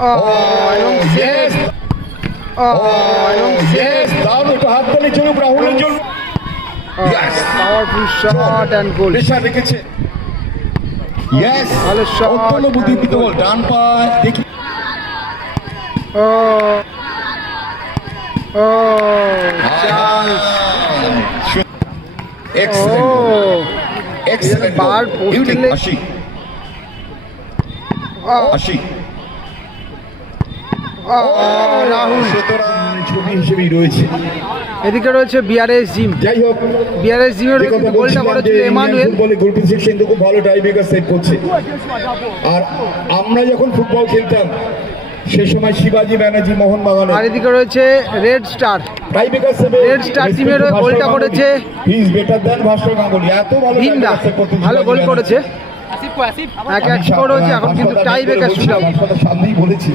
এবং শেষ এবং শেষ দারুণ একটু হাত তালি চলুক রাহুলের জন্য Yes. Powerful shot and goal pressure রেখেছে ইয়েস ভালো shot অত্যন্ত বুদ্ধিদীপ্ত বল ডান পায় দেখি ও ও চান্স এক্সেলেন্ট এক্সেলেন্ট বার এলে- আশি আশি রাহুল। সুতরাং ছবি হিসেবেই রয়েছে। এদিকে রয়েছে বিআরএস জিম। যাই হোক বিআরএস জিমের যে কথা গোলটা করেছিল ইন্ডিয়ান এমানুয়েল ফুটবলে গুরপ্রীত সিং খুব ভালো টাই ব্রেকার সেভ করছে। আর আমরা যখন ফুটবল খেলতাম সে সময় শিবাজি ব্যানার্জি মোহন বাগানে আর এদিকে রয়েছে রেড স্টার সেভে Red Star team গোলটা করেছে। He is better than Bhaskar Ganguly এত ভালো ভিন্দা ভালো গোল করেছে। এক এক স্কোর হয়েছে এখন কিন্তু হাসপাতাল টাই করে ব্রেকার বলছি, শুট আউট হাসপাতাল সামনেই বলেছি।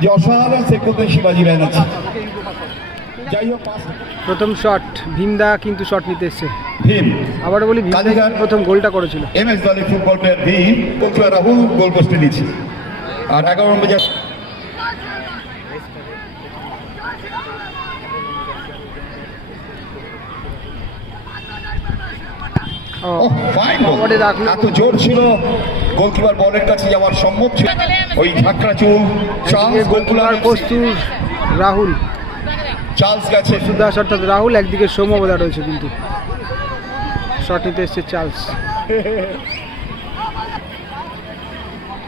যে অসাধারণ করতেন শিবাজি ব্যানার্জি। যাই হোক পাস- প্রথম শট ভিন্দা কিন্তু শট নিতে এসছে। ভীম। আবার বলি ভিন্দা প্রথম গোলটা করেছিল। এম এস দলের football player Bheem goalkeeper Rahul goal পোস্টে নিচ্ছে। আর এগারো নম্বর। এত জোর ছিল। গোলকিপার বলের কাছে যাওয়ার সম্ভব ছিল। ওই ঝাঁকড়া চুল চার্লস একদিকে গোলকিপার কস্তুর রাহুল। চার্লস গেছে। সুদাস অর্থাৎ রাহুল একদিকে সৌম্যবদা রয়েছে কিন্তু। শট নিতে এসছে চার্লস।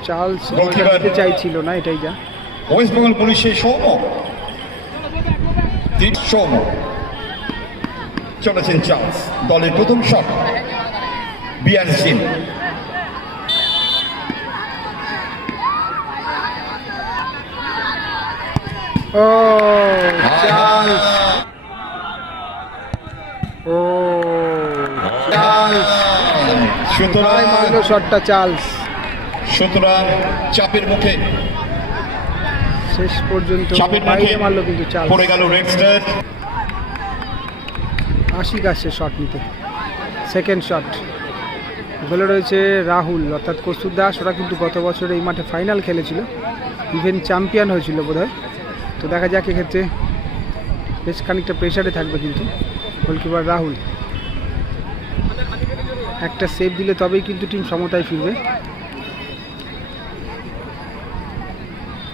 চার্লস চাইছিল না এটাই যা। ওয়েস্ট বেঙ্গল পুলিশের সৌম তিন সৌম চলেছেন চার্লস। দলের প্রথম শট বিয়ার সিন ও চার্লস। সুতরাং মারলো শটটা চার্লস। সুতরাং চাপের মুখে। শেষ পর্যন্ত চাপের মুখে মারলো কিন্তু চার্লস। পড়ে গেল রেড স্টার। আশিক আসছে শট নিতে। Second shot. গোলে রয়েছে রাহুল অর্থাৎ কস্তুর দাস। ওরা কিন্তু গত বছর এই মাঠে ফাইনাল খেলেছিল। ইভেন চ্যাম্পিয়ন হয়েছিল বোধহয়। তো দেখা যাক এক্ষেত্রে বেশ খানিকটা প্রেশারে থাকবে কিন্তু গোলকিপার রাহুল। একটা সেভ দিলে তবেই কিন্তু টিম সমতায় ফিরবে।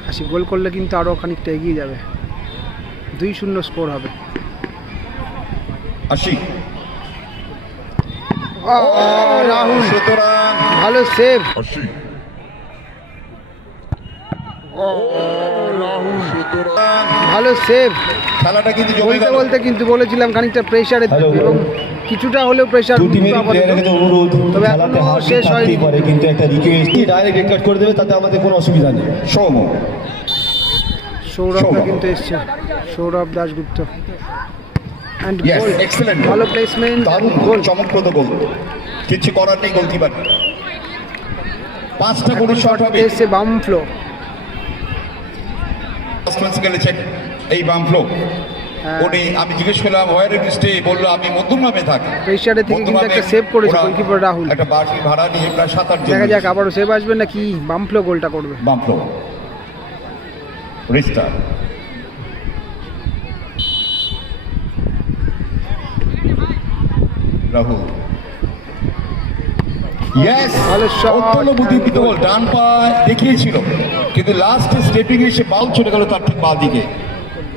আশিক গোল করলে কিন্তু আরও খানিকটা এগিয়ে যাবে। দুই শূন্য স্কোর হবে। রাহুল ভালো সেভ ভালো সেভ খেলাটা কিন্তু জমে বলতে বলতে কিন্তু বলেছিলাম খানিকটা প্রেশারে এবং কিছুটা হলেও প্রেশার অনুরোধ। তবে এখনও শেষ হয়নি। কিন্তু একটা রিকোয়েস্ট ডাইরেক্ট রেকর্ড করে দেবে তাতে আমাদের কোনো অসুবিধা নেই। সৌম সৌরভটা সৌরভ। কিন্তু এসছে। সৌরভ দাশগুপ্ত। অ্যান্ড excellent ভালো প্লেসমেন্ট দারুণ গোল চমকপ্রদ গোল কিছু করার নেই গোলকিপার পাঁচটা করে শট হবে। এসছে বাম ফ্লো খেলেছেন এই বাম ফ্লো হ্যাঁ। উনি আমি জিজ্ঞেস করলাম ওয়ার ইউ স্টে বলল আমি মধ্যমগ্রামে থাকি। প্রেশারে থেকে কিন্তু একটা সেভ করেছে গোলকিপার রাহুল। একটা বাড়ি ভাড়া নিয়ে প্রায় সাত আট দেখা যাক আবারও সেভ আসবে না কি বাম ফ্লো গোলটা করবে? বাম ফ্লো রিস্টার রাহুল। ইয়েস ভালো shot. অত্যন্ত বুদ্ধিদীপ্ত বল ডান পা দেখিয়েছিল। কিন্তু লাস্ট স্টেপিং এসে বাল চলে গেল তার ঠিক বাঁ দিকে।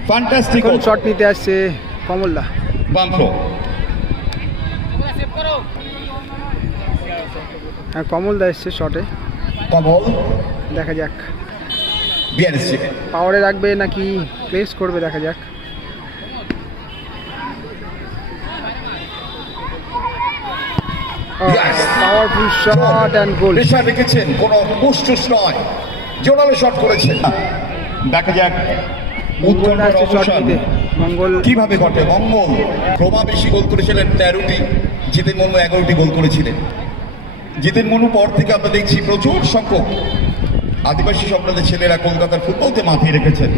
ফ্যান্টাস্টিক শট নিতে আসছে কমলদা? বাম ফ্লো হ্যাঁ কমলদা এসছে শটে কমল। দেখা যাক। বিয়ারএসসি পাওয়ারে রাখবে নাকি প্লেস করবে দেখা যাক. পাওয়ারফুল শট অ্যান্ড গোল রেখেছেন কোনো পুষ্টুস নয়। জোরালো শট করেছেন দেখা যাক। কীভাবে ঘটে? মঙ্গল বেশি গোল করেছিলেন তেরোটি। জিতেন মুর্মু এগারোটি গোল করেছিলেন। জিতেন মুর্মু পর থেকে আমরা দেখছি প্রচুর সংখ্যক আদিবাসী সম্প্রদায়ের ছেলেরা কলকাতার ফুটবলতে মাথায় রেখেছেন।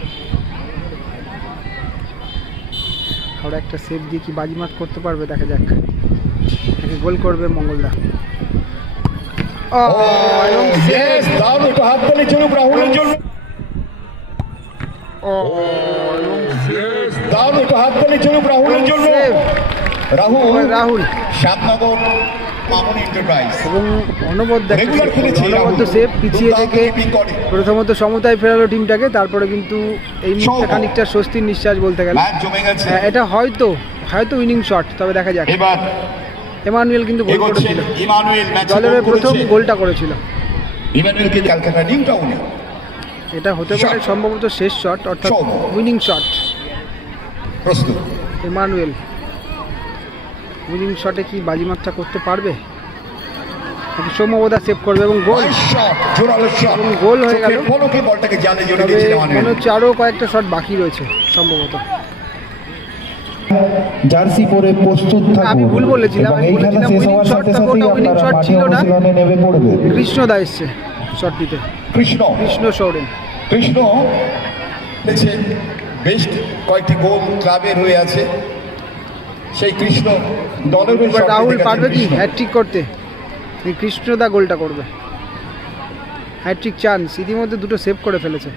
আর একটা সেভ দিয়ে কি বাজিমাত করতে পারবে? দেখা যাক। গোল করবে মঙ্গলদা। এবং Yes, দারুণ একটু হাত তালি চলুক রাহুলের জন্য। ও এবং দারুণ একটু হাত তালি চলুক রাহুলের জন্য। রাহুল রাহুল। শ্যামনগর। প্রথমত সমতায় ফেরালো টিমটাকে তারপরে কিন্তু এই মুহূর্তে খানিকটা স্বস্তির নিঃশ্বাস বলতে গেলে। হ্যাঁ, এটা হয়তো হয়তো উইনিং শট তবে দেখা যাক। এমানুয়েল কিন্তু গোল করেছিল। ইমানুয়েল দলের প্রথম গোলটা করেছিল। ইমানুয়েলকে ক্যালকাটা নিউ টাউনে। এটা হতে পারে সম্ভবত শেষ শট অর্থাৎ উইনিং শট প্রস্তুত। ইমানুয়েল উইনিং শটে কি বাজিমাতটা করতে পারবে? সৌম্যবোধা সেভ করবে এবং গোল। এবং গোল হয়ে গেল। মনে হচ্ছে আরও কয়েকটা শট বাকি রয়েছে সম্ভবত। জার্সি পরে প্রস্তুত থাকুন। আমি ভুল বলেছিলাম, আমি ওটা ছিল না। নেমে পড়বে। কৃষ্ণদা এসছে শটটিতে কৃষ্ণ। কৃষ্ণ সৌরেন। কৃষ্ণ দেখছে বেশ কয়েকটি গোল ক্লাবের হয়ে আছে। সেই কৃষ্ণ দলের রাহুল পারবে কি? কৃষ্ণ। হ্যাট্রিক করতে। কৃষ্ণদা গোলটা করবে। হ্যাট্রিক চান্স ইতিমধ্যে দুটো সেভ করে ফেলেছে।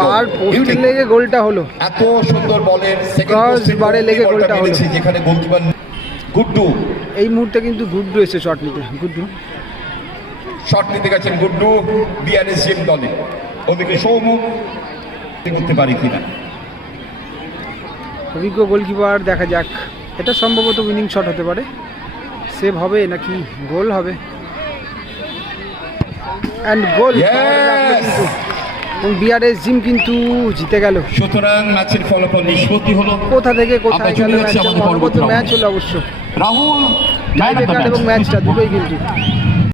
বার পোস্টে লেগে গোলটা হলো। এত সুন্দর বলের সেকেন্ড বারে লেগে গোলটা হলো। যেখানে গোলকিপার গুড্ডু। এই মুহূর্তে কিন্তু গুড্ডু এসে শট নিতে গুড্ডু। শট নিতে গেছেন গুড্ডু বিআরএসএম দলে। ওদিকে সৌম করতে পারি কিনা? অভিজ্ঞ গোলকিপার দেখা যাক। এটা সম্ভবত উইনিং শট হতে পারে। সেভ হবে নাকি গোল হবে? And goal! এবং বিআরএস জিম কিন্তু জিতে গেল। সুতরাং ম্যাচের ফলাফল নিষ্পত্তি হলো। কোথা থেকে কোথায় চলে গেল ম্যাচ হলো অবশ্য। রাহুল এবং ম্যাচটা দুটোই কিন্তু।